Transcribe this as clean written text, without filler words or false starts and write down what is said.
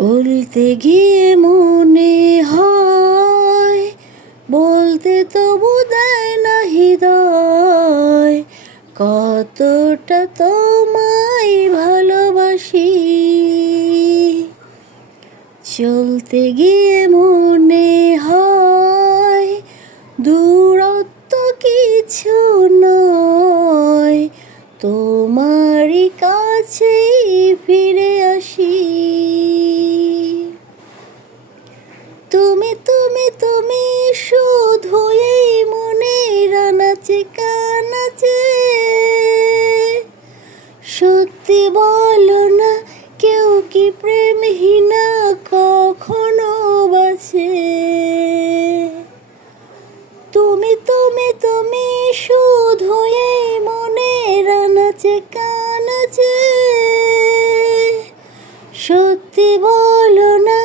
বলতে গিয়ে মনে হয় বলতে তবু দেয় না হৃদয়, কতটা তোমায় ভালোবাসি। চলতে গিয়ে মনে হয় দূরত্ব কিছু নয়, তোমারই কাছেই ফিরে আসি। তুমি তুমি তুমি শুধু এই মনের আনাচে কানাচে, সত্যি বলো না কেউ কি প্রেমহীনা কখনো বাঁচে। তুমি তুমি তুমি শুধু এই মনের আনাচে কানাচে, সত্যি বলো না